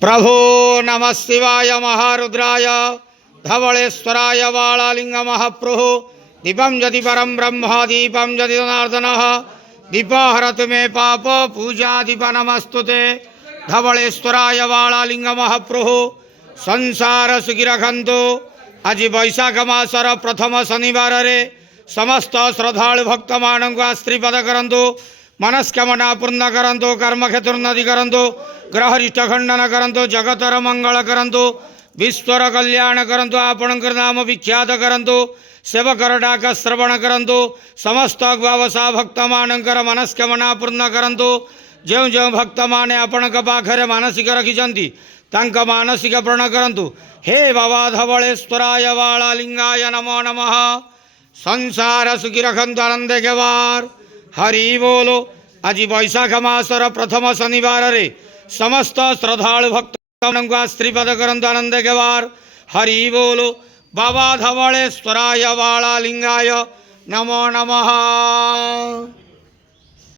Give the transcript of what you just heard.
प्रभो नमः शिवाय महारुद्राय धवलेश्वराय वालालिंग महाप्रभु दीपं यदि परम ब्रह्म दीपं यदि जनार्दनः दीपहरतु मे पाप पूजा दीप नमस्तुते धवलेश्वराय वालालिंग महाप्रभु संसार सुखी रखंतु। आज वैशाख मासर प्रथम शनिवार रे समस्त श्रद्धालु भक्त मानक आशीर्वाद करंतु, मनस्कामना पूर्ण करंतु, कर्मक्षेत्र उन्नति करंतु, ग्रहरिष्ट खंडन करंतु, जगतर मंगल करंतु, विश्वर कल्याण करंतु, आपणकर नाम विख्यात करंतु, सेवकर डाक श्रवण करंतु, समस्त व्यवसा भक्त मानकर मनस्कामना पूर्ण करंतु। जो जो भक्त माने आपणक पाखरे मानसिक रखिछंती तांक मानसिक पूर्ण करंतु। हे बाबा धवलेश्वराय वालालिंगाय नमो नमः। संसार सुखी रखंतु, आनंद केवार हरि बोलो। आज वैशाख मासर प्रथम शनिवार रे समस्त श्रद्धालु भक्त आशीर्वाद करंतु, आनंद केवार हरि बोलो। बाबा धवलेश्वराय वालालिंगाय नमो नमः।